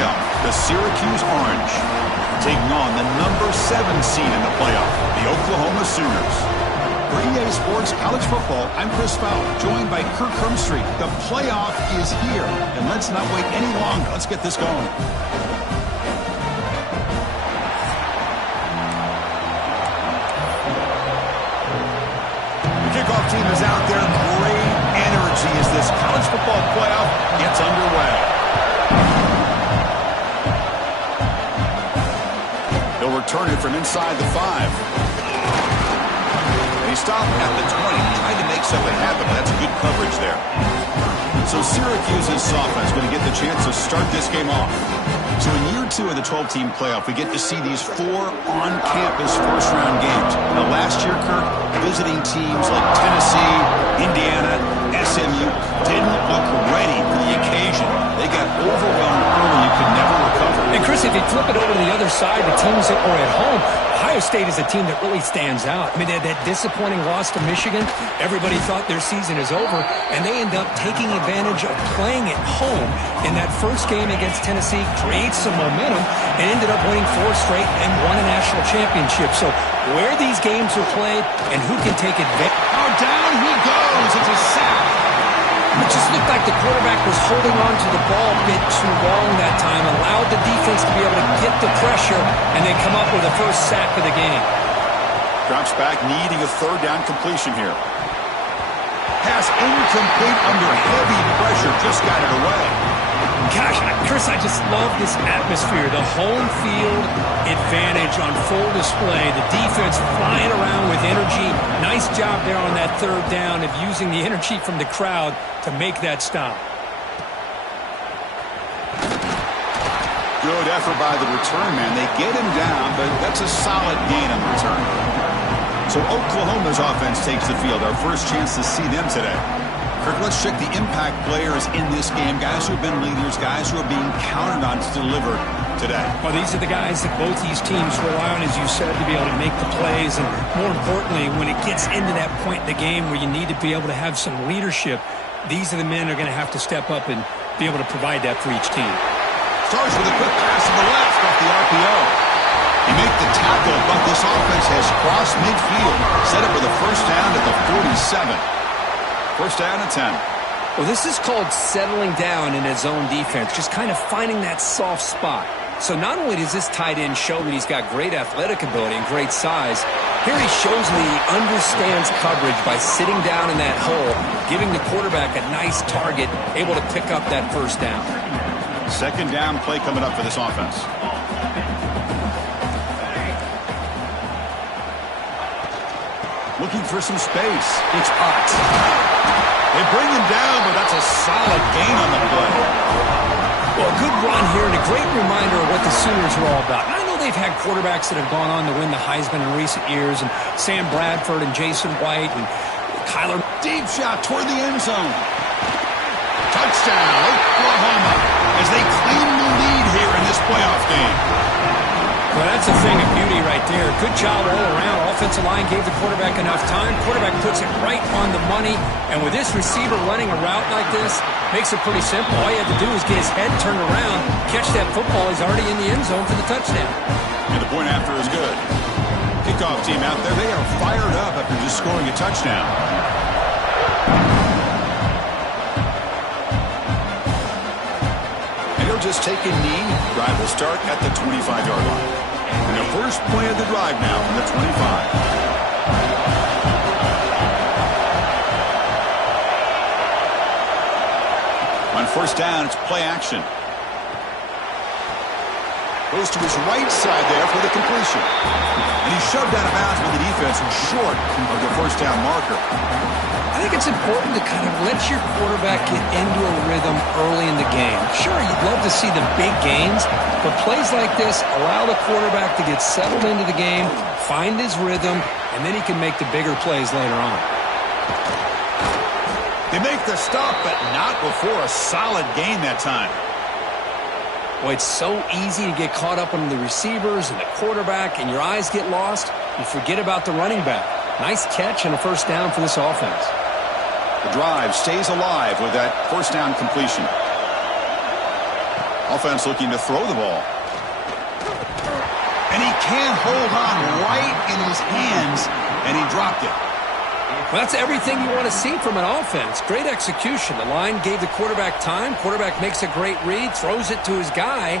playoff, the Syracuse Orange, taking on the number 7 seed in the playoff, the Oklahoma Sooners. For EA Sports College Football, I'm Chris Fowler, joined by Kirk Hermstreet. The playoff is here, and let's not wait any longer. Let's get this going. The kickoff team is out there. Great energy as this college football playoff gets underway. They'll return it from inside the 5. He stopped at the 20, tried to make something happen, but that's good coverage there. So Syracuse's offense going to get the chance to start this game off. So in year 2 of the 12-team playoff, we get to see these 4 on-campus first-round games. Now last year, Kirk, visiting teams like Tennessee, Indiana, SMU didn't look ready for the occasion. They got overwhelmed early. You could never recover. And Chris, if you flip it over to the other side, the teams that were at home, Ohio State is a team that really stands out. I mean, they had that disappointing loss to Michigan. Everybody thought their season is over, and they end up taking advantage of playing at home in that first game against Tennessee, creates some momentum, and ended up winning 4 straight and won a national championship. So where these games are played and who can take advantage. Oh, down he goes. It's a sack. It just looked like the quarterback was holding on to the ball a bit too long that time, allowed the defense to be able to get the pressure, and they come up with the first sack of the game. Drops back, needing a 3rd down completion here. Pass incomplete under heavy pressure, just got it away. Gosh, Chris, I just love this atmosphere. The home field advantage on full display. The defense flying around with energy. Nice job there on that 3rd down of using the energy from the crowd to make that stop. Good effort by the return man. They get him down, but that's a solid gain on the return. So Oklahoma's offense takes the field. Our first chance to see them today. Kirk, let's check the impact players in this game. Guys who have been leaders, guys who are being counted on to deliver today. Well, these are the guys that both these teams rely on, as you said, to be able to make the plays. And more importantly, when it gets into that point in the game where you need to be able to have some leadership, these are the men who are going to have to step up and be able to provide that for each team. Starts with a quick pass to the left off the RPO. You make the tackle, but this offense has crossed midfield. Set up with a first down at the 47. First down at 10. Well, this is called settling down in his own defense, just kind of finding that soft spot. So not only does this tight end show that he's got great athletic ability and great size, here he shows that he understands coverage by sitting down in that hole, giving the quarterback a nice target, able to pick up that first down. Second down play coming up for this offense. Looking for some space. It's hot. They bring him down, but that's a solid gain on the play. Well, a good run here and a great reminder of what the Sooners are all about. And I know they've had quarterbacks that have gone on to win the Heisman in recent years, and Sam Bradford and Jason White and Kyler. Deep shot toward the end zone. Touchdown, Oklahoma, as they claim the lead here in this playoff game. Well, that's a thing of beauty right there. Good job all around. Offensive line gave the quarterback enough time. Quarterback puts it right on the money. And with this receiver running a route like this, makes it pretty simple. All you have to do is get his head turned around, catch that football. He's already in the end zone for the touchdown. And the point after is good. Kickoff team out there, they are fired up after just scoring a touchdown. And he'll just take a knee. Drive will start at the 25-yard line. And the first play of the drive now from the 25. On first down, it's play action. Goes to his right side there for the completion. And he's shoved out of bounds by the defense and short of the first down marker. I think it's important to kind of let your quarterback get into a rhythm early in the game. Sure, you'd love to see the big gains, but plays like this allow the quarterback to get settled into the game, find his rhythm, and then he can make the bigger plays later on. They make the stop, but not before a solid gain that time. Boy, it's so easy to get caught up on the receivers and the quarterback, and your eyes get lost. You forget about the running back. Nice catch and a first down for this offense. The drive stays alive with that first down completion. Offense looking to throw the ball. And he can't hold on right in his hands, and he dropped it. Well, that's everything you want to see from an offense. Great execution. The line gave the quarterback time. Quarterback makes a great read, throws it to his guy,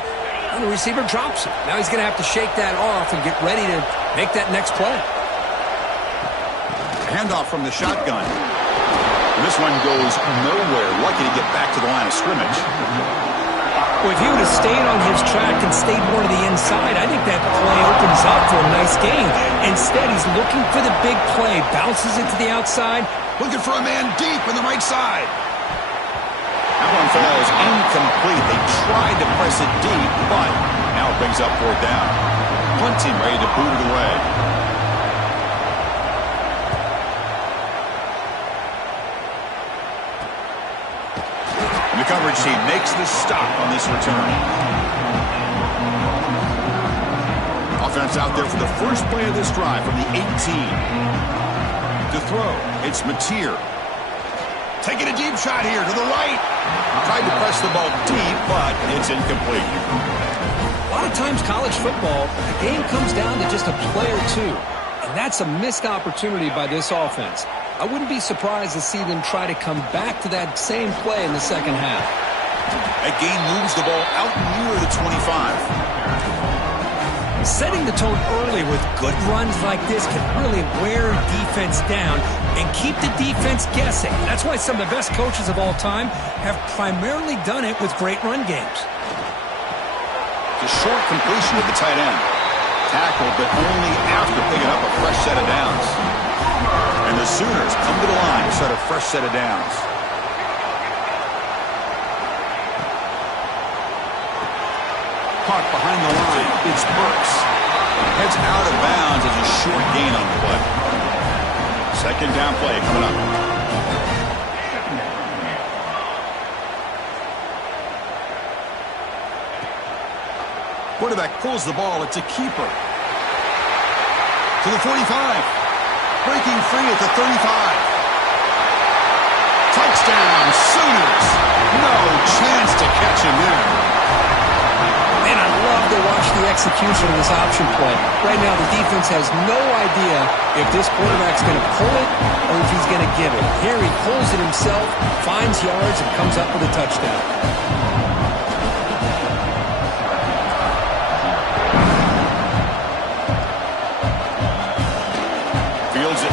and the receiver drops it. Now he's going to have to shake that off and get ready to make that next play. Handoff from the shotgun. This one goes nowhere. Lucky to get back to the line of scrimmage. Well, if he would have stayed on his track and stayed more to the inside, I think that play opens up for a nice gain. Instead, he's looking for the big play. Bounces it to the outside. Looking for a man deep on the right side. That one falls incomplete. They tried to press it deep, but now it brings up fourth down. Punting ready to boot it away. The coverage team makes the stop on this return. Offense out there for the first play of this drive from the 18. To throw, it's Mateer. Taking a deep shot here to the right. Tried to press the ball deep, but it's incomplete. A lot of times college football, the game comes down to just a play or two. And that's a missed opportunity by this offense. I wouldn't be surprised to see them try to come back to that same play in the second half. That gain moves the ball out near the 25. Setting the tone early with good runs like this can really wear defense down and keep the defense guessing. That's why some of the best coaches of all time have primarily done it with great run games. The short completion of the tight end. Tackled, but only after picking up a fresh set of downs. And the Sooners come to the line to start a fresh set of downs. Caught behind the line. It's Burks. Heads out of bounds as a short gain on the play. Second down play coming up. Quarterback pulls the ball. It's a keeper. To the 45. Breaking free at the 35. Touchdown, Sooners. No chance to catch him there. Man, I love to watch the execution of this option play. Right now, the defense has no idea if this quarterback's going to pull it or if he's going to give it. Here he pulls it himself, finds yards, and comes up with a touchdown.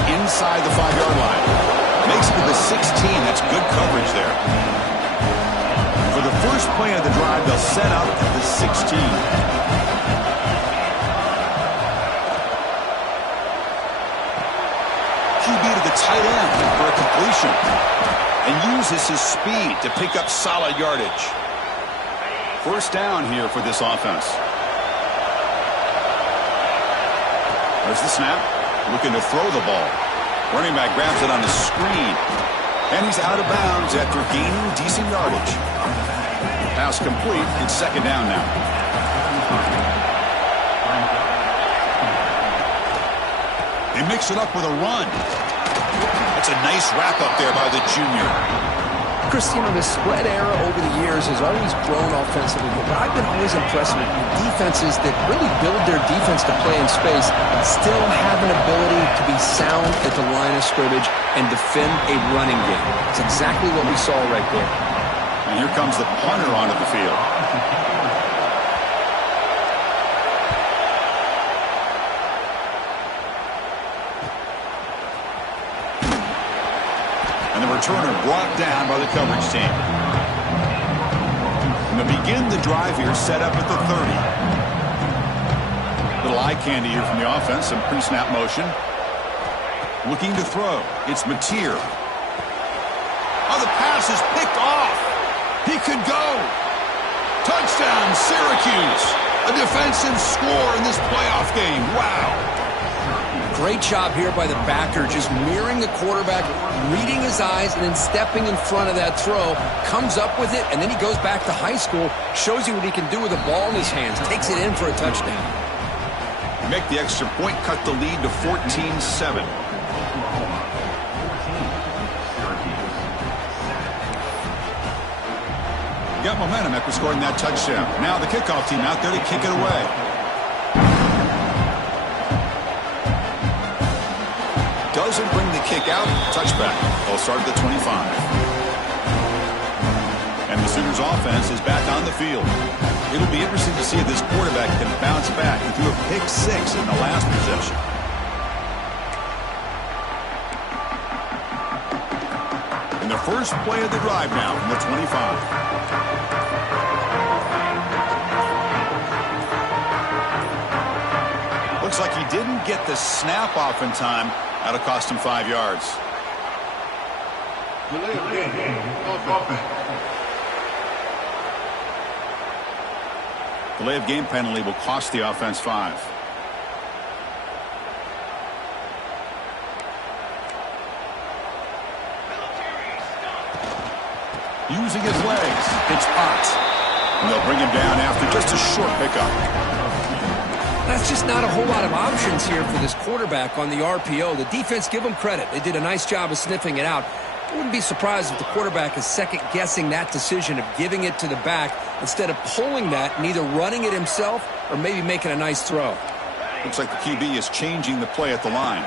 Inside the 5-yard line. Makes it to the 16. That's good coverage there. For the first play of the drive, they'll set up at the 16. QB to the tight end for a completion. And uses his speed to pick up solid yardage. First down here for this offense. There's the snap. Looking to throw the ball. Running back grabs it on the screen. And he's out of bounds after gaining decent yardage. Pass complete. It's second down now. They mix it up with a run. That's a nice wrap up there by the junior. Chris, you know, the spread era over the years has always grown offensively, but I've been always impressed with defenses that really build their defense to play in space and still have an ability to be sound at the line of scrimmage and defend a running game. It's exactly what we saw right there. And here comes the punter onto the field. And the returner brought down by the coverage team. And to begin the drive here, set up at the 30. Little eye candy here from the offense, some pre-snap motion. Looking to throw. It's Mateer. Oh, the pass is picked off. He could go. Touchdown, Syracuse. A defensive score in this playoff game. Wow. Great job here by the backer, just mirroring the quarterback, reading his eyes, and then stepping in front of that throw, comes up with it, and then he goes back to high school, shows you what he can do with the ball in his hands, takes it in for a touchdown. Make the extra point, cut the lead to 14-7. got momentum after scoring that touchdown. Now the kickoff team out there to kick it away. Doesn't bring the kick out. Touchback. They'll start at the 25. And the Sooners offense is back on the field. It'll be interesting to see if this quarterback can bounce back. He threw a pick 6 in the last possession. And the first play of the drive now from the 25. Looks like he didn't get the snap off in time. That'll cost him 5 yards. Delay of game penalty will cost the offense 5. Using his legs. It's hot. And they'll bring him down after just a short pickup. That's just not a whole lot of options here for this quarterback on the RPO. The defense, give them credit. They did a nice job of sniffing it out. I wouldn't be surprised if the quarterback is second-guessing that decision of giving it to the back instead of pulling that and either running it himself or maybe making a nice throw. Looks like the QB is changing the play at the line.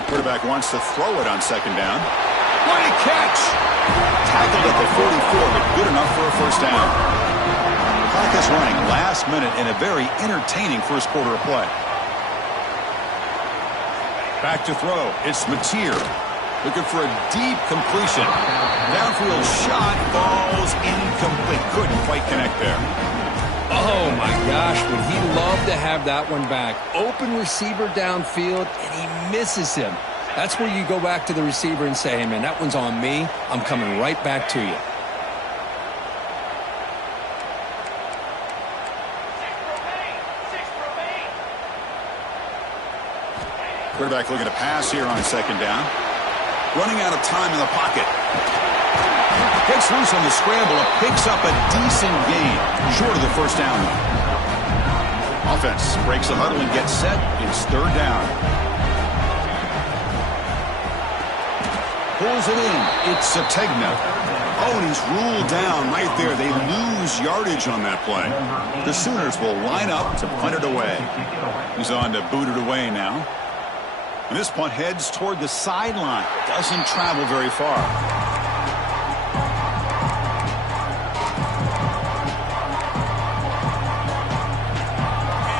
The quarterback wants to throw it on second down. Great catch! Tackled at the 44, but good enough for a first down. The clock is running last minute in a very entertaining first quarter of play. Back to throw. It's Mateer. Looking for a deep completion. Downfield shot falls incomplete. Couldn't quite connect there. Oh, my gosh. Would he love to have that one back. Open receiver downfield, and he misses him. That's where you go back to the receiver and say, hey, man, that one's on me. I'm coming right back to you. Quarterback looking to pass here on second down. Running out of time in the pocket. Gets loose on the scramble and picks up a decent gain. Short of the first down. Offense breaks the huddle and gets set. It's third down. Pulls it in. It's Sategna. Oh, and he's ruled down right there. They lose yardage on that play. The Sooners will line up to punt it away. He's on to boot it away now. And this punt heads toward the sideline. Doesn't travel very far.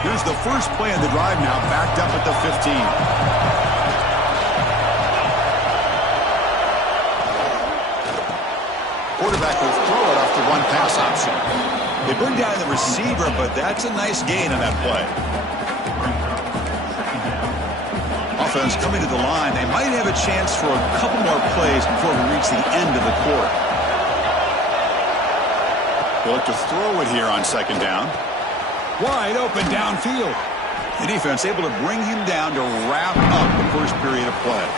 Here's the first play of the drive now, backed up at the 15. Quarterback will throw it off the one pass option. They bring down the receiver, but that's a nice gain on that play. Offense coming to the line. They might have a chance for a couple more plays before we reach the end of the quarter. They'll look to throw it here on second down. Wide open downfield. The defense able to bring him down to wrap up the first period of play.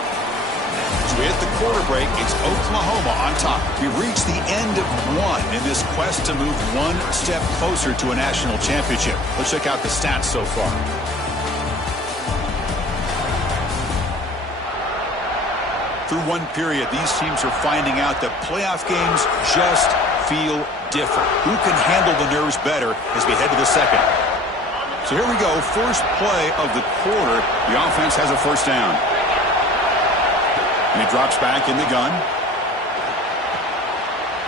As we hit the quarter break, it's Oklahoma on top. We've reached the end of one in this quest to move one step closer to a national championship. Let's check out the stats so far. Through one period, these teams are finding out that playoff games just feel different. Who can handle the nerves better as we head to the second? So here we go. First play of the quarter. The offense has a first down. And he drops back in the gun.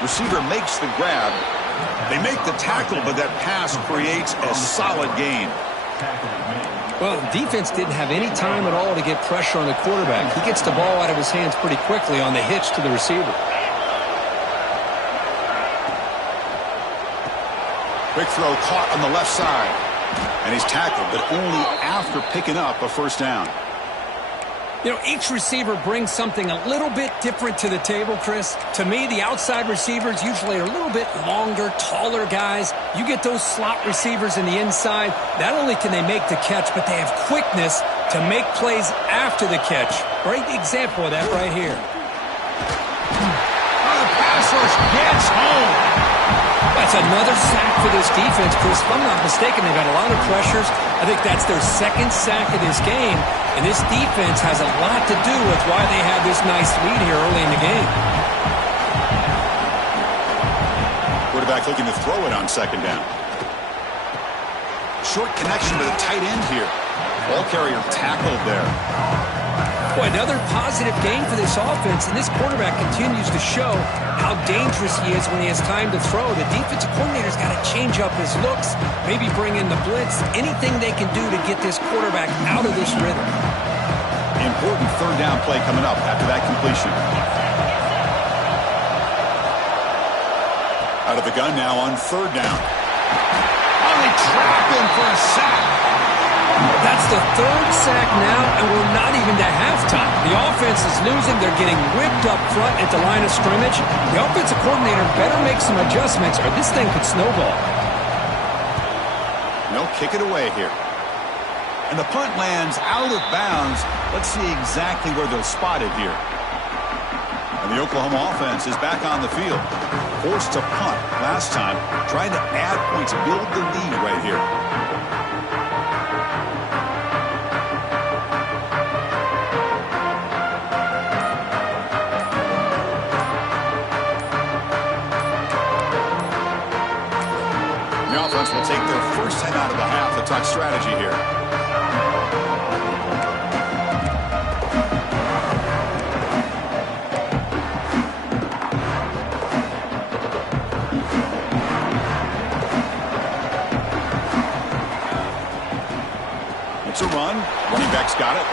Receiver makes the grab. They make the tackle, but that pass creates a solid gain. Well, defense didn't have any time at all to get pressure on the quarterback. He gets the ball out of his hands pretty quickly on the hitch to the receiver. Quick throw caught on the left side. And he's tackled, but only after picking up a first down. You know, each receiver brings something a little bit different to the table, Chris. To me, the outside receivers usually are a little bit longer, taller guys. You get those slot receivers in the inside, not only can they make the catch, but they have quickness to make plays after the catch. Great example of that right here. The pass rush gets home. That's another sack for this defense, Chris. If I'm not mistaken, they've had a lot of pressures. I think that's their second sack of this game. And this defense has a lot to do with why they have this nice lead here early in the game. quarterback looking to throw it on second down. Short connection to the tight end here. Ball carrier tackled there. Boy, another positive game for this offense, and this quarterback continues to show how dangerous he is when he has time to throw. The defensive coordinator's got to change up his looks, maybe bring in the blitz, anything they can do to get this quarterback out of this rhythm. Important third down play coming up after that completion. Out of the gun now on third down. Oh, they trap him for a sack. That's the third sack now, and we're not even to halftime. The offense is losing. They're getting whipped up front at the line of scrimmage. The offensive coordinator better make some adjustments, or this thing could snowball. No, kick it away here. And the punt lands out of bounds. Let's see exactly where they'll spot it here. And the Oklahoma offense is back on the field. Forced to punt last time, trying to add points, build the lead right here. The offense will take their first time out of the half to talk strategy here. It's a run. Running back's got it.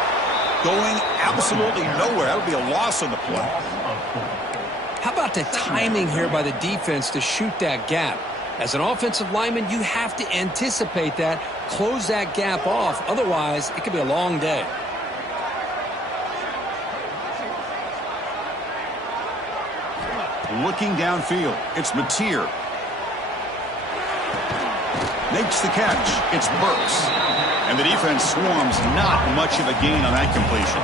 Going absolutely nowhere. That'll be a loss on the play. How about the timing here by the defense to shoot that gap? As an offensive lineman, you have to anticipate that, close that gap off. Otherwise, it could be a long day. Looking downfield, it's Mateer. Makes the catch. It's Burks. And the defense swarms, not much of a gain on that completion.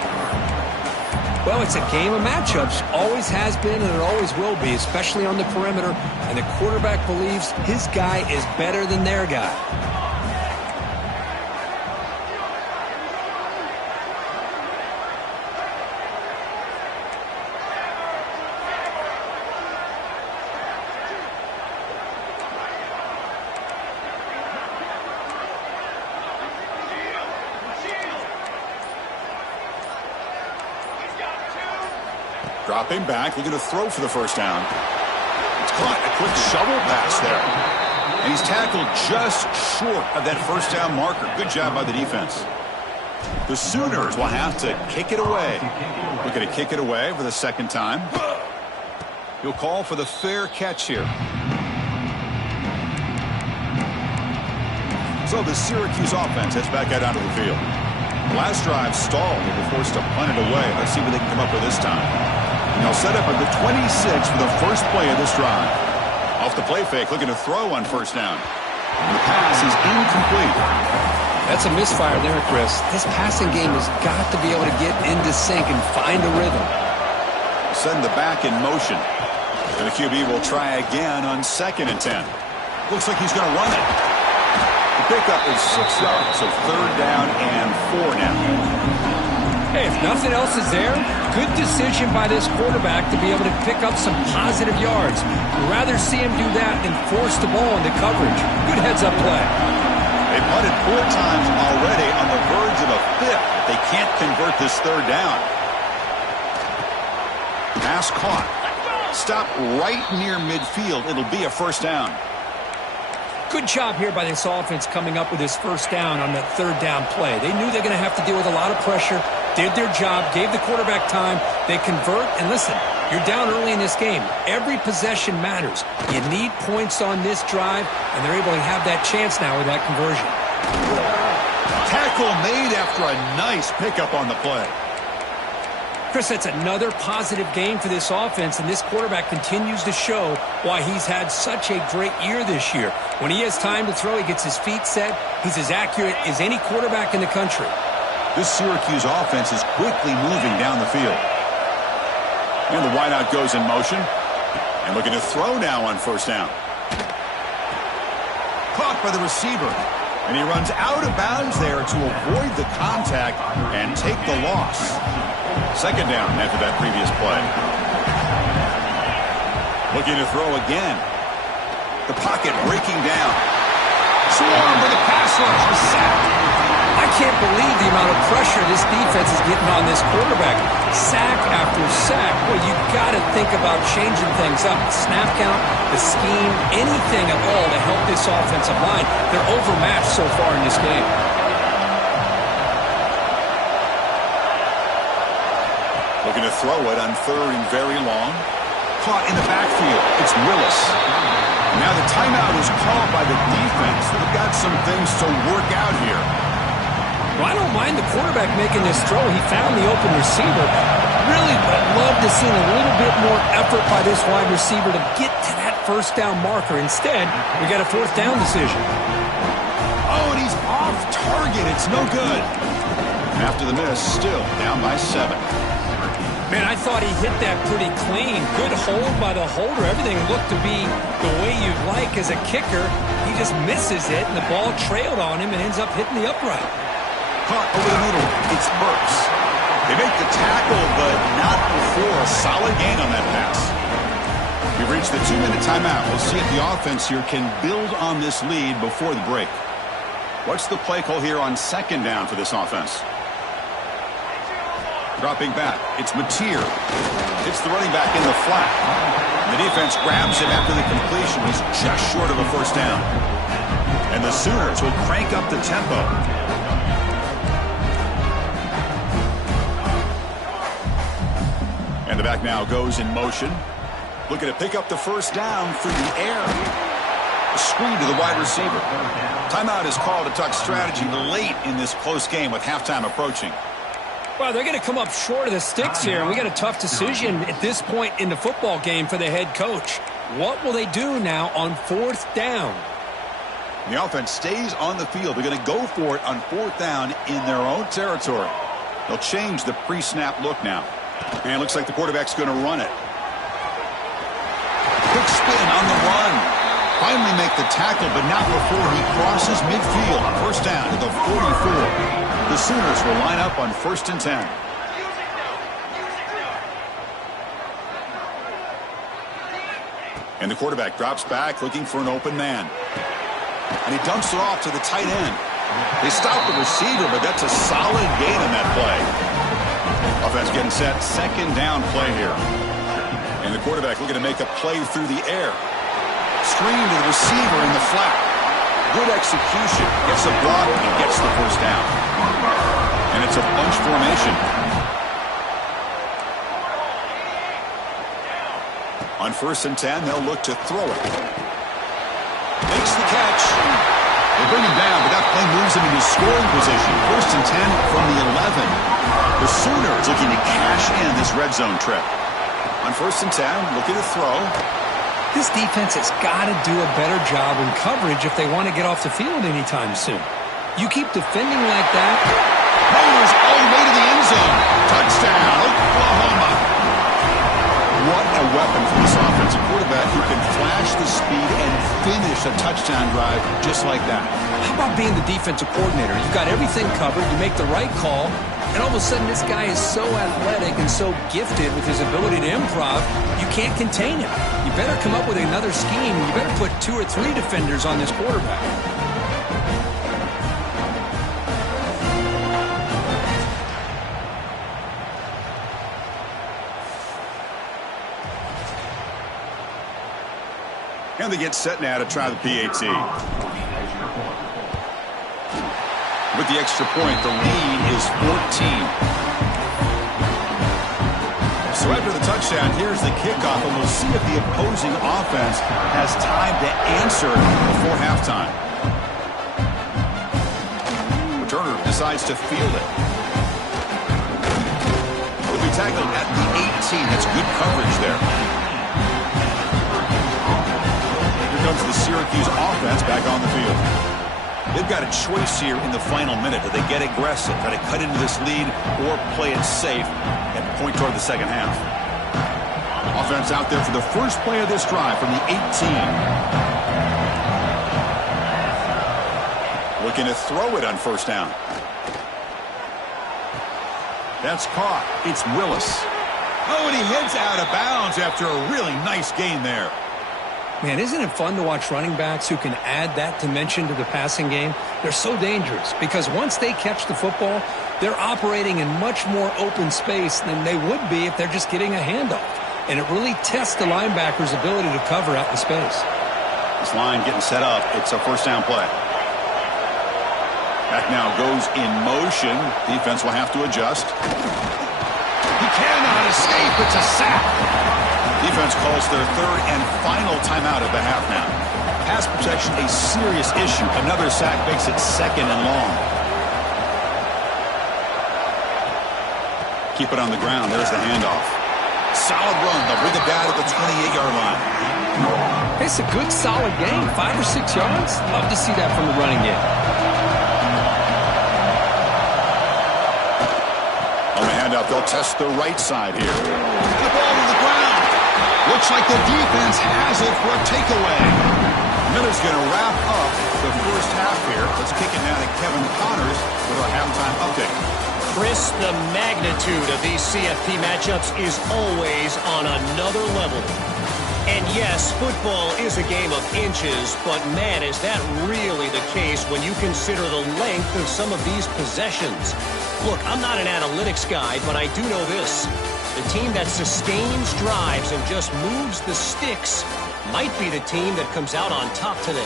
Well, it's a game of matchups. Always has been, and it always will be, especially on the perimeter. And the quarterback believes his guy is better than their guy. Dropping back, looking to throw for the first down. It's caught. A quick shovel pass there. And he's tackled just short of that first down marker. Good job by the defense. The Sooners will have to kick it away. Looking to kick it away for the second time. He'll call for the fair catch here. So the Syracuse offense heads back out onto the field. The last drive stalled. They were forced to punt it away. Let's see what they can come up with this time. And they'll set up at the 26 for the first play of this drive. Off the play fake, looking to throw on first down. And the pass is incomplete. That's a misfire there, Chris. This passing game has got to be able to get into sync and find a rhythm. Send the back in motion. And the QB will try again on 2nd and 10. Looks like he's going to run it. The pickup is 6 yards, so 3rd down and 4 now. Hey, if nothing else is there, good decision by this quarterback to be able to pick up some positive yards. We'd rather see him do that than force the ball into coverage. Good heads-up play. They punted 4 times already on the verge of a 5th. They can't convert this 3rd down. Pass caught. Stop right near midfield. It'll be a first down. Good job here by this offense coming up with this first down on that 3rd down play. They knew they're going to have to deal with a lot of pressure, did their job, gave the quarterback time. They convert, and listen, you're down early in this game. Every possession matters. You need points on this drive, and they're able to have that chance now with that conversion. Tackle made after a nice pickup on the play. Chris, that's another positive game for this offense, and this quarterback continues to show why he's had such a great year this year. When he has time to throw, he gets his feet set. He's as accurate as any quarterback in the country. This Syracuse offense is quickly moving down the field. And the wideout goes in motion. And looking to throw now on first down. Caught by the receiver. And he runs out of bounds there to avoid the contact and take the loss. 2nd down after that previous play. Looking to throw again. The pocket breaking down. Swarm for the pass rush. A sack. I can't believe the amount of pressure this defense is getting on this quarterback. Sack after sack. Well, you got to think about changing things up. The snap count, the scheme, anything at all to help this offensive line. They're overmatched so far in this game. Looking to throw it on 3rd and very long. Caught in the backfield. It's Willis. Now the timeout is called by the defense. They've got some things to work out here. Well, I don't mind the quarterback making this throw. He found the open receiver. Really would have loved to see a little bit more effort by this wide receiver to get to that first down marker. Instead, we got a 4th down decision. Oh, and he's off target. It's no good. After the miss, still down by 7. Man, I thought he hit that pretty clean. Good hold by the holder. Everything looked to be the way you'd like as a kicker. He just misses it, and the ball trailed on him and ends up hitting the upright. Caught over the middle. It's Burks. They make the tackle, but not before a solid gain on that pass. We've reached the 2-minute timeout. We'll see if the offense here can build on this lead before the break. What's the play call here on 2nd down for this offense? Dropping back. It's Mateer. Hits the running back in the flat. The defense grabs him after the completion. He's just short of a 1st down. And the Sooners will crank up the tempo. And the back now goes in motion. Looking to pick up the 1st down through the air. A screen to the wide receiver. Timeout is called to talk strategy late in this close game with halftime approaching. Well, they're going to come up short of the sticks here, and we got a tough decision at this point in the football game for the head coach. What will they do now on 4th down? The offense stays on the field. They're going to go for it on 4th down in their own territory. They'll change the pre-snap look now. And it looks like the quarterback's going to run it. Quick spin on the run. Finally make the tackle, but not before he crosses midfield. 1st down to the 44. The Sooners will line up on 1st and 10. And the quarterback drops back looking for an open man. And he dumps it off to the tight end. They stop the receiver, but that's a solid gain on that play. Offense getting set. 2nd down play here. And the quarterback looking to make a play through the air. Screen to the receiver in the flat. Good execution. Gets a block and gets the 1st down. And it's a bunch formation. On 1st and 10, they'll look to throw it. Makes the catch. They bring him down, but that play moves him into scoring position. 1st and 10 from the 11. The Sooners looking to cash in this red zone trip. On 1st and 10, looking to throw. This defense has got to do a better job in coverage if they want to get off the field anytime soon. You keep defending like that. Powers all the way to the end zone. Touchdown, Oklahoma. What a weapon for this offensive quarterback who can flash the speed and finish a touchdown drive just like that. How about being the defensive coordinator? You've got everything covered. You make the right call. And all of a sudden, this guy is so athletic and so gifted with his ability to improv, you can't contain him. You better come up with another scheme, and you better put 2 or 3 defenders on this quarterback. And they get set now to try the PAT. With the extra point, the lead is 14. So after the touchdown, here's the kickoff, and we'll see if the opposing offense has time to answer before halftime. Returner decides to field it. Will be tackled at the 18. That's good coverage there. Here comes the Syracuse offense back on the field. They've got a choice here in the final minute. Do they get aggressive, try to cut into this lead, or play it safe and point toward the second half? Offense out there for the first play of this drive from the 18. Looking to throw it on 1st down. That's caught. It's Willis. Oh, and he heads out of bounds after a really nice gain there. Man, isn't it fun to watch running backs who can add that dimension to the passing game? They're so dangerous because once they catch the football, they're operating in much more open space than they would be if they're just getting a handoff. And it really tests the linebacker's ability to cover out in space. This line getting set up. It's a first down play. Back now goes in motion. Defense will have to adjust. He cannot escape. It's a sack. Defense calls their third and final timeout of the half now. Pass protection a serious issue. Another sack makes it second and long. Keep it on the ground. There's the handoff. Solid run. They'll bring it down to the 28-yard line. It's a good, solid game. 5 or 6 yards. Love to see that from the running game. On the handoff, they'll test the right side here. The ball to the ground. Looks like the defense has it for a takeaway. Miller's going to wrap up the first half here. Let's kick it now to Kevin Connors with our halftime update. Chris, the magnitude of these CFP matchups is always on another level. And yes, football is a game of inches, but man, is that really the case when you consider the length of some of these possessions. Look, I'm not an analytics guy, but I do know this. The team that sustains drives and just moves the sticks might be the team that comes out on top today.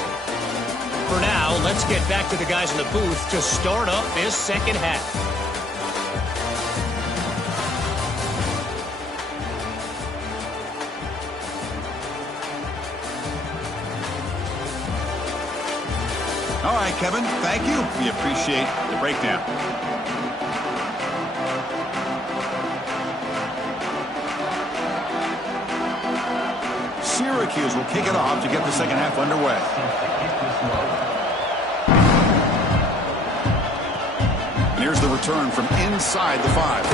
For now, let's get back to the guys in the booth to start up this second half. All right, Kevin, thank you. We appreciate the breakdown. Syracuse will kick it off to get the second half underway. And here's the return from inside the 5.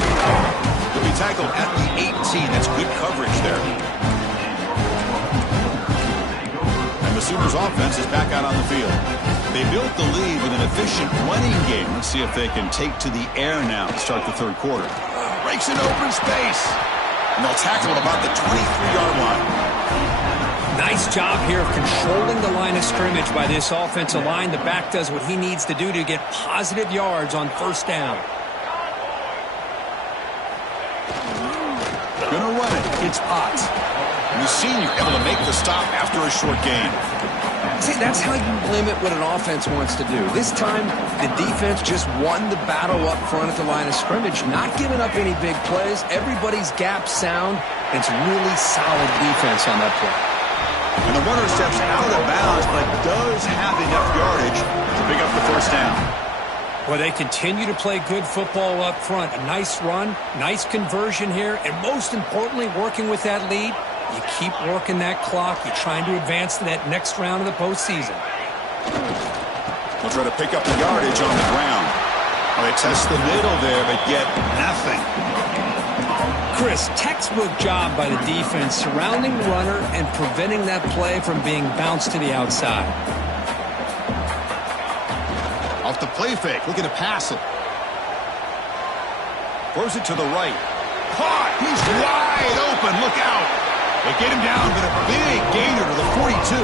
He'll be tackled at the 18. That's good coverage there. And the Sooners offense is back out on the field. They built the lead with an efficient running game. Let's see if they can take to the air now to start the third quarter. Breaks in open space. And they'll tackle at about the 23-yard line. Nice job here of controlling the line of scrimmage by this offensive line. The back does what he needs to do to get positive yards on first down. Gonna run it. It's Ott. And the senior able to make the stop after a short gain. See, that's how you limit what an offense wants to do. This time, the defense just won the battle up front at the line of scrimmage, not giving up any big plays. Everybody's gap sound. It's really solid defense on that play. And the runner steps out of bounds, but does have enough yardage to pick up the first down. Well, they continue to play good football up front. A nice run, nice conversion here, and most importantly, working with that lead. You keep working that clock. You're trying to advance to that next round of the postseason. They'll try to pick up the yardage on the ground. Well, they test the middle there, but get nothing. Chris, textbook job by the defense surrounding the runner and preventing that play from being bounced to the outside. Off the play fake, looking to pass it. Throws it to the right. Caught! He's wide open, look out! They get him down, but a big gainer to the 42.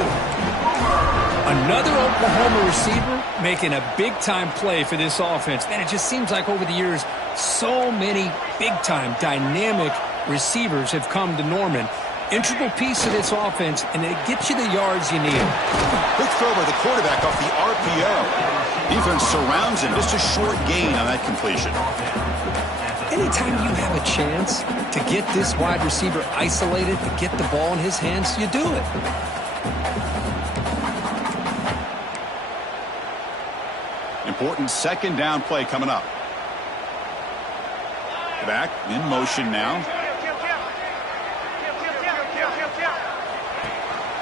Another Oklahoma receiver making a big-time play for this offense. Man, it just seems like over the years, so many big-time, dynamic receivers have come to Norman. Integral piece of this offense, and it gets you the yards you need. Quick throw by the quarterback off the RPO. Defense surrounds him. Just a short gain on that completion. Anytime you have a chance to get this wide receiver isolated, to get the ball in his hands, you do it. Important second down play coming up. Back in motion now.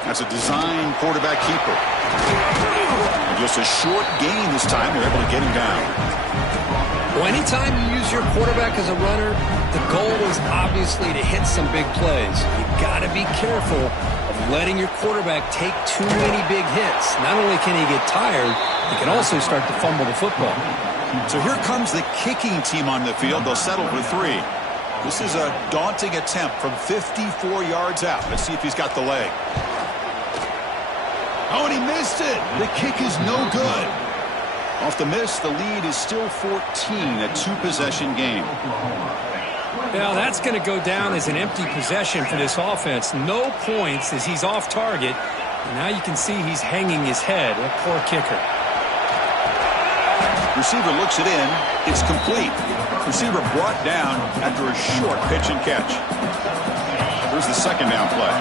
That's a design quarterback keeper. And just a short gain this time. They're able to get him down. Well, anytime you use your quarterback as a runner, the goal is obviously to hit some big plays. You've got to be careful of letting your quarterback take too many big hits. Not only can he get tired, he can also start to fumble the football. So here comes the kicking team on the field. They'll settle for 3. This is a daunting attempt from 54 yards out. Let's see if he's got the leg. Oh, and he missed it. The kick is no good. Off the miss, the lead is still 14, a two-possession game. Well, that's going to go down as an empty possession for this offense. No points as he's off target. And now you can see he's hanging his head. A poor kicker. Receiver looks it in. It's complete. Receiver brought down after a short pitch and catch. Here's the second down play.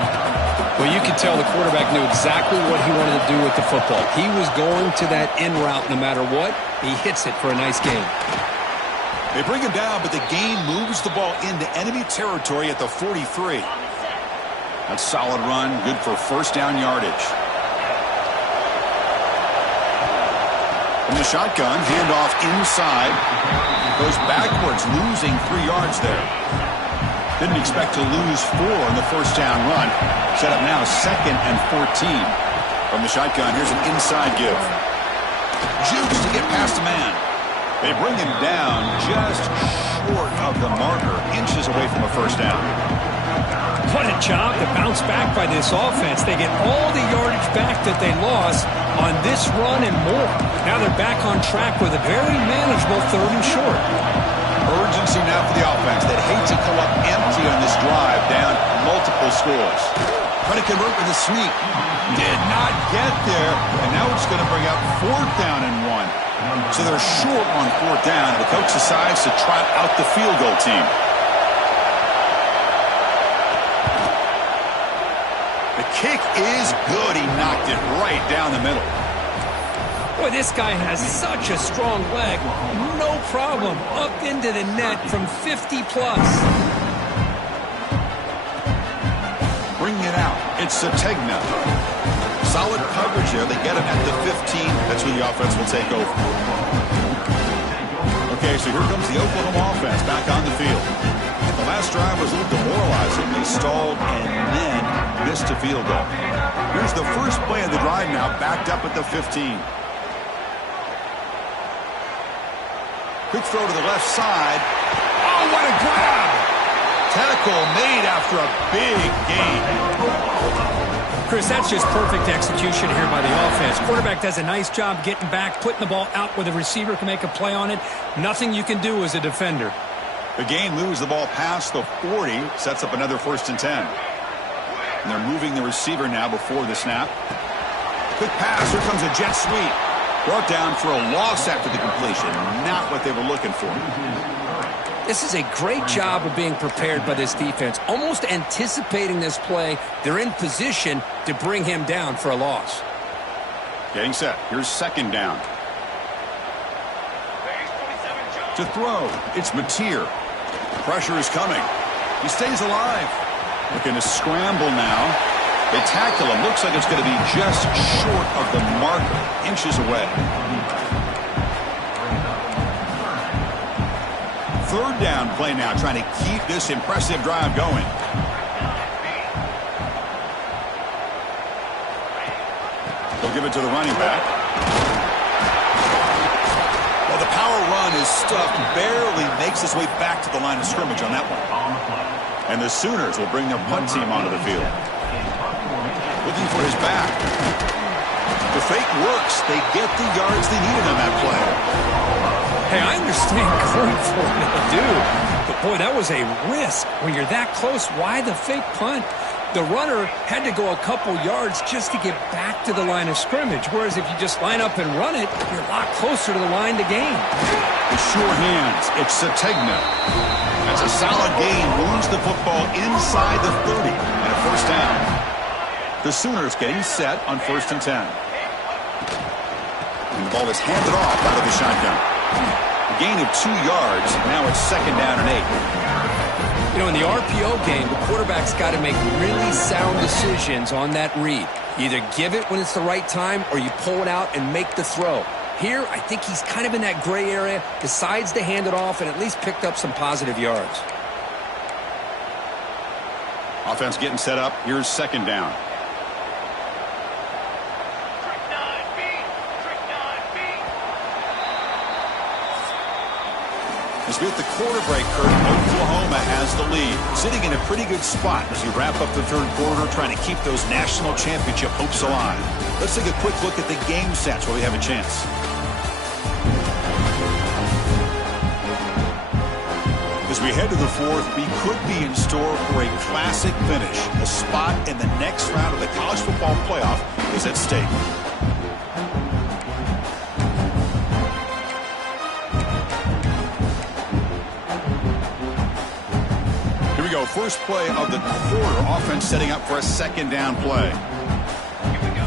Well, you could tell the quarterback knew exactly what he wanted to do with the football. He was going to that in route no matter what. He hits it for a nice gain. They bring him down, but the gain moves the ball into enemy territory at the 43. That's a solid run, good for first down yardage. From the shotgun, handoff inside. Goes backwards, losing 3 yards there. Didn't expect to lose 4 on the first down run. Set up now 2nd and 14. From the shotgun, here's an inside give. Jukes to get past a man. They bring him down just short of the marker, inches away from a first down. What a job to bounce back by this offense. They get all the yardage back that they lost on this run and more. Now they're back on track with a very manageable 3rd and short. Urgency now for the offense that hates to come up empty on this drive, down multiple scores. Trying to convert with a sneak. Did not get there, and now it's going to bring up 4th down and 1. So they're short on 4th down, and the coach decides to trot out the field goal team. The kick is good. He knocked it right down the middle. Boy, this guy has such a strong leg. No problem. Up into the net from 50 plus. Bring it out. It's Sategna. Solid coverage there. They get him at the 15. That's where the offense will take over. Okay, so here comes the Oklahoma offense back on the field. The last drive was a little demoralizing. They stalled and then missed a field goal. Here's the first play of the drive now, backed up at the 15. Quick throw to the left side. Oh, what a grab! Tackle made after a big gain. Chris, that's just perfect execution here by the offense. Quarterback does a nice job getting back, putting the ball out where the receiver can make a play on it. Nothing you can do as a defender. The gain moves the ball past the 40, sets up another 1st and 10. And they're moving the receiver now before the snap. Quick pass. Here comes a jet sweep. Brought down for a loss after the completion. Not what they were looking for. This is a great job of being prepared by this defense. Almost anticipating this play. They're in position to bring him down for a loss. Getting set. Here's 2nd down. To throw. It's Mateer. Pressure is coming. He stays alive. Looking to scramble now. They tackle him. Looks like it's going to be just short of the marker. Inches away. 3rd down play now. Trying to keep this impressive drive going. They'll give it to the running back. Well, the power run is stuffed. Barely makes his way back to the line of scrimmage on that one. And the Sooners will bring their punt team onto the field. Looking for his back. The fake works. They get the yards they needed on that play. Hey, I understand going for it, dude. But, boy, that was a risk. When you're that close, why the fake punt? The runner had to go a couple yards just to get back to the line of scrimmage. Whereas if you just line up and run it, you're a lot closer to the line to gain. The sure hands. It's Sategna. That's a solid gain. Moves the football inside the 30 and a 1st down. The Sooners getting set on 1st and 10. And the ball is handed off out of the shotgun. A gain of 2 yards. Now it's 2nd down and 8. You know, in the RPO game, the quarterback's got to make really sound decisions on that read. Either give it when it's the right time or you pull it out and make the throw. Here, I think he's kind of in that gray area, decides to hand it off and at least picked up some positive yards. Offense getting set up. Here's 2nd down. As we hit the quarter break, Kurt, Oklahoma has the lead. Sitting in a pretty good spot as we wrap up the third quarter, trying to keep those national championship hopes alive. Let's take a quick look at the game sets where we have a chance. As we head to the fourth, we could be in store for a classic finish. A spot in the next round of the college football playoff is at stake. Here we go. First play of the quarter. Offense setting up for a second down play. Here we go.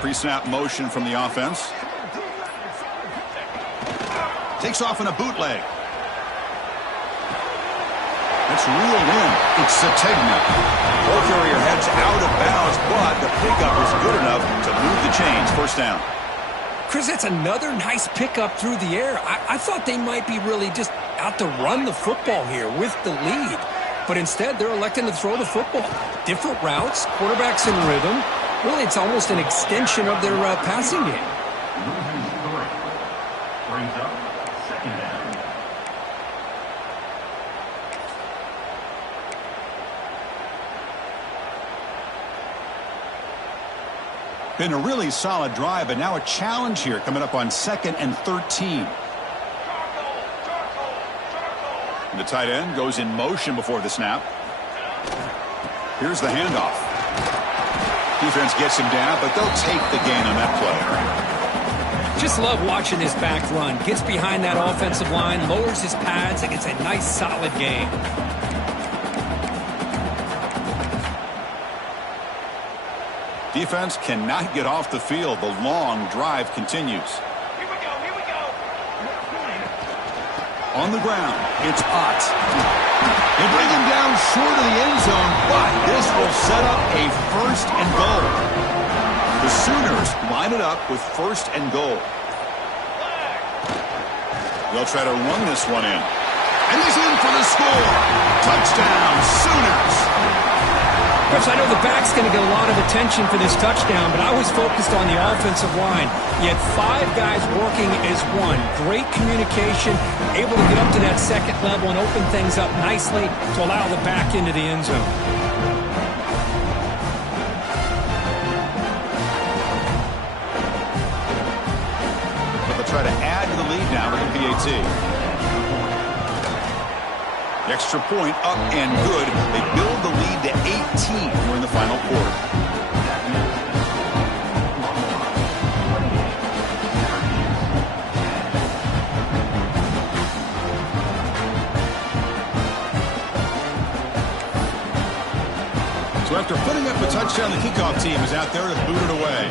Pre-snap motion from the offense. Takes off in a bootleg. It's reeled in. It's Sategna. Ball carrier heads out of bounds, but the pickup is good enough to move the chains. First down. Chris, that's another nice pickup through the air. I thought they might be really just out to run the football here with the lead. But instead, they're electing to throw the football. Different routes, quarterbacks in rhythm. Really, it's almost an extension of their passing game. Brings up second down. Been a really solid drive, but now a challenge here coming up on 2nd and 13. The tight end goes in motion before the snap. Here's the handoff. Defense gets him down, but they'll take the gain on that play. Just love watching this back run. Gets behind that offensive line, lowers his pads, and gets a nice solid gain. Defense cannot get off the field. The long drive continues. Here we go. On the ground, it's Ott. They bring him down short of the end zone, but this will set up a first and goal. The Sooners line it up with first and goal. They'll try to run this one in. And he's in for the score. Touchdown, Sooners. Chris, I know the back's going to get a lot of attention for this touchdown, but I was focused on the offensive line. You had 5 guys working as one. Great communication, able to get up to that second level and open things up nicely to allow the back into the end zone. They'll try to add to the lead now with the PAT. Extra point up and good. They build the lead to 18 here in the final quarter. So after putting up a touchdown, the kickoff team is out there to boot it away.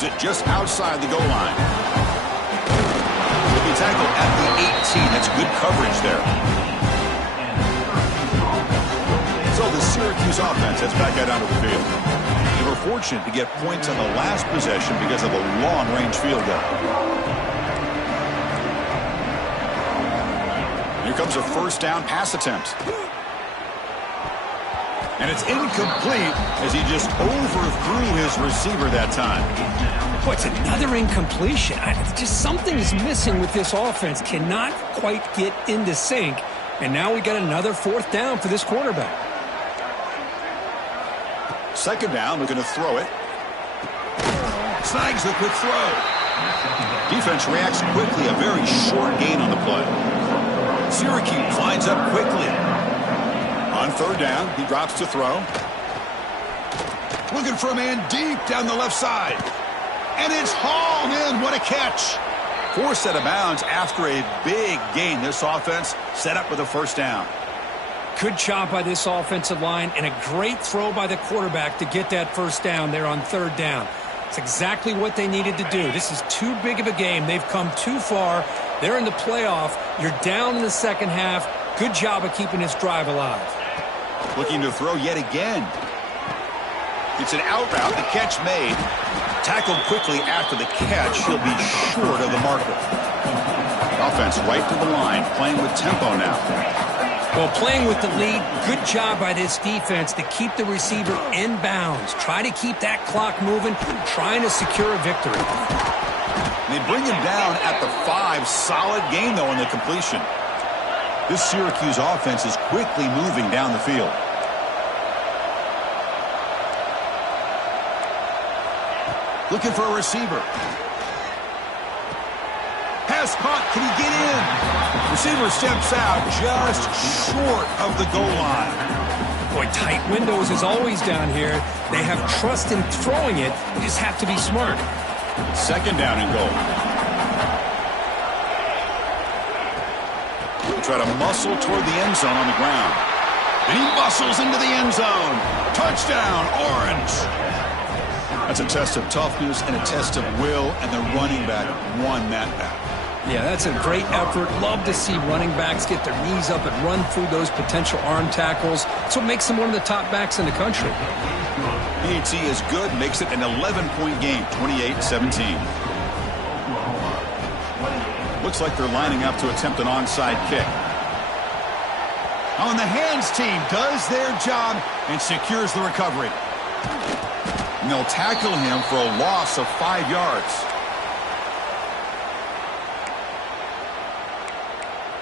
It just outside the goal line. He'll be tackled at the 18. That's good coverage there. So the Syracuse offense heads back out onto the field. They were fortunate to get points on the last possession because of a long-range field goal. Here comes a first down pass attempt. And it's incomplete as he just overthrew his receiver that time. Boy, it's another incompletion. Just something's missing with this offense. Cannot quite get into sync. And now we got another fourth down for this quarterback. Second down, looking to throw it. Snags the quick throw. Defense reacts quickly. A very short gain on the play. Syracuse lines up quickly. On third down, he drops to throw. Looking for a man deep down the left side. And it's hauled in. What a catch. Forced out of bounds after a big gain. This offense set up with a first down. Good job by this offensive line and a great throw by the quarterback to get that first down there on third down. It's exactly what they needed to do. This is too big of a game. They've come too far. They're in the playoff. You're down in the second half. Good job of keeping this drive alive. Looking to throw yet again. It's an out route. The catch made. Tackled quickly after the catch. He'll be short of the marker. Offense right to the line. Playing with tempo now. Well, playing with the lead, good job by this defense to keep the receiver in bounds. Try to keep that clock moving, trying to secure a victory. They bring him down at the 5. Solid game, though, on the completion. This Syracuse offense is quickly moving down the field. Looking for a receiver. Pass caught. Can he get in? Receiver steps out just short of the goal line. Boy, tight windows is always down here. They have trust in throwing it. You just have to be smart. Second down and goal. He'll try to muscle toward the end zone on the ground. And he muscles into the end zone. Touchdown, Orange. That's a test of toughness and a test of will, and the running back won that battle. Yeah, that's a great effort. Love to see running backs get their knees up and run through those potential arm tackles. That's what makes them one of the top backs in the country. PAT is good, makes it an 11-point game, 28-17. Looks like they're lining up to attempt an onside kick. On the hands team does their job and secures the recovery. And they'll tackle him for a loss of 5 yards.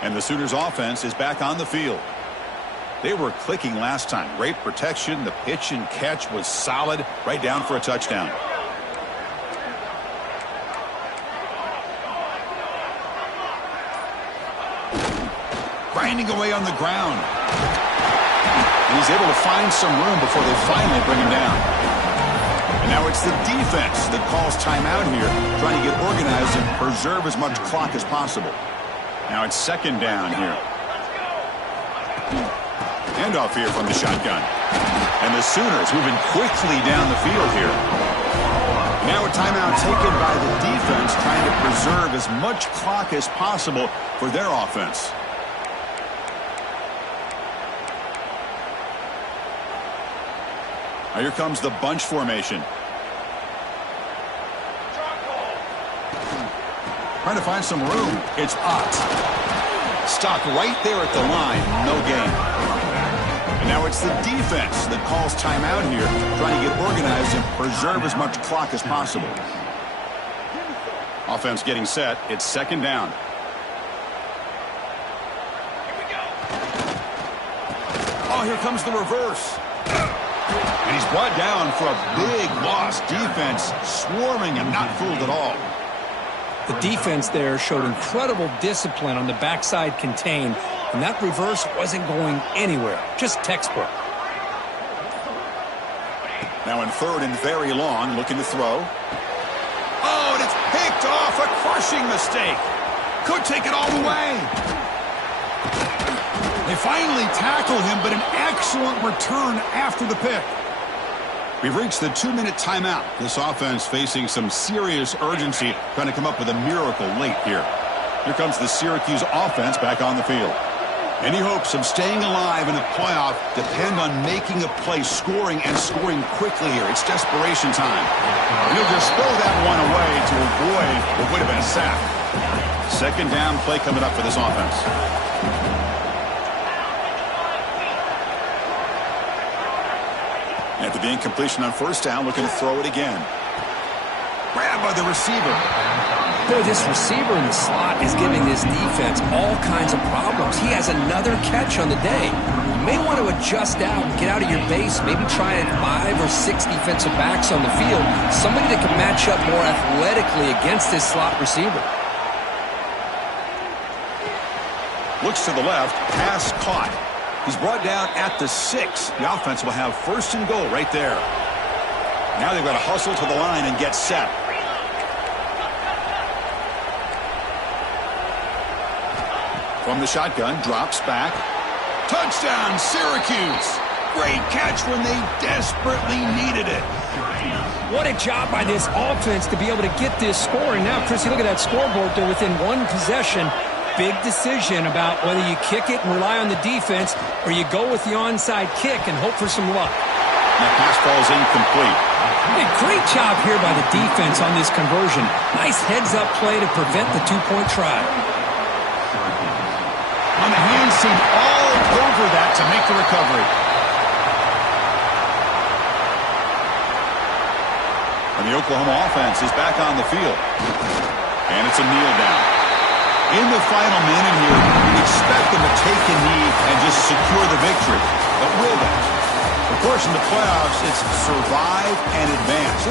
And the Sooners offense is back on the field. They were clicking last time. Great protection. The pitch and catch was solid. Right down for a touchdown. Grinding away on the ground. And he's able to find some room before they finally bring him down. And now it's the defense that calls timeout here, trying to get organized and preserve as much clock as possible. Now it's second down here. Handoff here from the shotgun. And the Sooners moving quickly down the field here. Now a timeout taken by the defense, trying to preserve as much clock as possible for their offense. Now here comes the bunch formation. Trying to find some room. It's Ott. Stopped right there at the line. No gain. And now it's the defense that calls timeout here, trying to get organized and preserve as much clock as possible. Offense getting set. It's second down. Oh, here comes the reverse. And he's brought down for a big loss. Defense swarming and not fooled at all. The defense there showed incredible discipline on the backside contain, and that reverse wasn't going anywhere. Just textbook. Now in third and very long, looking to throw. Oh, and it's picked off. A crushing mistake. Could take it all the way. They finally tackle him, but an excellent return after the pick. We've reached the 2-minute timeout. This offense facing some serious urgency, trying to come up with a miracle late here. Here comes the Syracuse offense back on the field. Any hopes of staying alive in the playoff depend on making a play, scoring and scoring quickly here. It's desperation time. And he'll just throw that one away to avoid what would have been a sack. Second down play coming up for this offense. After the incompletion on first down, looking to throw it again. Grabbed by the receiver. Boy, this receiver in the slot is giving this defense all kinds of problems. He has another catch on the day. You may want to adjust out and get out of your base, maybe try 5 or 6 defensive backs on the field, somebody that can match up more athletically against this slot receiver. Looks to the left, pass caught. He's brought down at the 6. The offense will have first and goal right there. Now they've got to hustle to the line and get set. From the shotgun, drops back. Touchdown, Syracuse. Great catch when they desperately needed it. What a job by this offense to be able to get this score. And now, Chris, you look at that scoreboard. They're within one possession. Big decision about whether you kick it and rely on the defense or you go with the onside kick and hope for some luck. That pass falls incomplete. Hey, great job here by the defense on this conversion. Nice heads-up play to prevent the 2-point try. On the hands team, all over that to make the recovery. And the Oklahoma offense is back on the field. And it's a kneel down. In the final minute here, you'd expect them to take a knee and just secure the victory. But will they? Of course, in the playoffs, it's survive and advance.